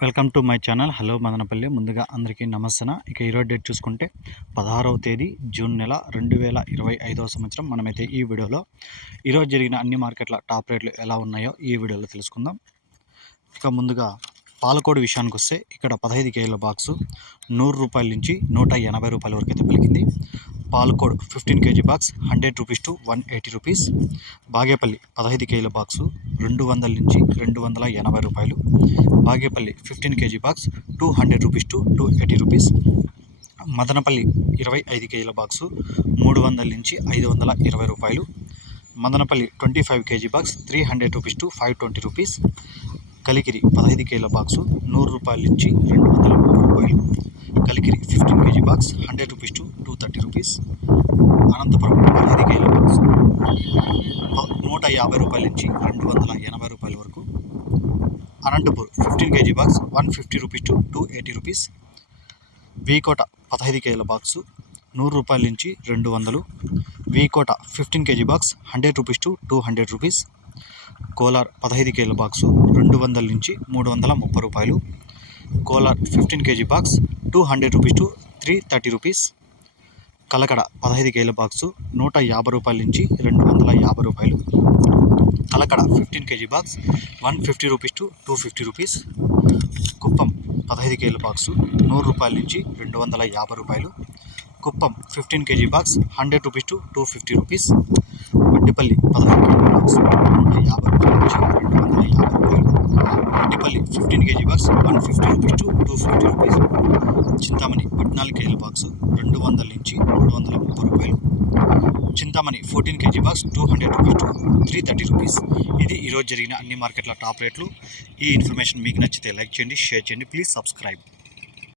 Welcome to my channel. Hello Madanapalli. ముందుగా అందరికీ నమస్తే ఇక ఈరోజు డేట్ చూసుకుంటే పదహారవ తేదీ జూన్ నెల రెండు వేల ఇరవై ఐదవ సంవత్సరం. మనమైతే ఈ వీడియోలో ఈరోజు జరిగిన అన్ని మార్కెట్ల టాప్ రేట్లు ఎలా ఉన్నాయో ఈ వీడియోలో తెలుసుకుందాం. ఇక ముందుగా పాలకోడు విషయానికి వస్తే ఇక్కడ పదహైదు కేజీల బాక్సు నూరు రూపాయల నుంచి నూట ఎనభై రూపాయల వరకు అయితే పలికింది. Palakode fifteen KG box hundred rupees to one eighty rupees. Bagepalli పదహైదు కేజీల బాక్సు రెండు వందల నుంచి రెండు వందల ఎనభై రూపాయలు. Bagepalli fifteen KG box two hundred rupees to two eighty rupees. Madanapalli ఇరవై ఐదు కేజీల బాక్సు మూడు వందల నుంచి ఐదు వందల ఇరవై రూపాయలు. Madanapalli twenty five KG box three hundred rupees to five twenty rupees. Kalikiri పదహైదు కేజీల బాక్సు నూరు రూపాయల నుంచి రెండు వందల ముప్పై రూపాయలు. Kalikiri fifteen KG box hundred rupees to two thirty rupees. Anantapuram పదహైదు బాక్స్ నూట యాభై రూపాయల నుంచి రెండు వందల ఎనభై రూపాయల వరకు. Anantapur fifteen KG box one fifty rupees to two eighty rupees. V Kota పదహైదు కేజీల బాక్సు నూరు రూపాయల నుంచి రెండు వందలు. V Kota fifteen KG box hundred rupees to two hundred rupees. Kolar పదహైదు కేజీల బాక్సు రెండు వందల నుంచి మూడు వందల ముప్పై రూపాయలు. Kolar fifteen KG box two hundred rupees to three thirty rupees. Kalakada పదహైదు కేజీల బాక్సు నూట యాభై రూపాయల నుంచి రెండు వందల యాభై రూపాయలు. Kalakada fifteen KG box one fifty rupees to two fifty rupees. Kuppam పదహైదు కేజీల బాక్సు నూరు రూపాయల నుంచి రెండు వందల యాభై రూపాయలు. Kuppam fifteen KG box hundred rupees to two fifty rupees. Vaddipalli పదహైదు కేజీ బాక్స్ నూట యాభై రూపాయల నుంచి రెండు వందల యాభై రూపాయలు. Fifteen KG box one fifty rupees to two fifty rupees. Chintamani పద్నాలుగు కేజీల బాక్స్ రెండు వందల నుంచి మూడు వందల ముప్పై రూపాయలు. Chintamani fourteen KG box two hundred rupees to three thirty rupees. ఇది ఈరోజు జరిగిన అన్ని మార్కెట్ల టాప్ రేట్లు. ఈ ఇన్ఫర్మేషన్ మీకు నచ్చితే లైక్ చేయండి షేర్ చేయండి. Please subscribe.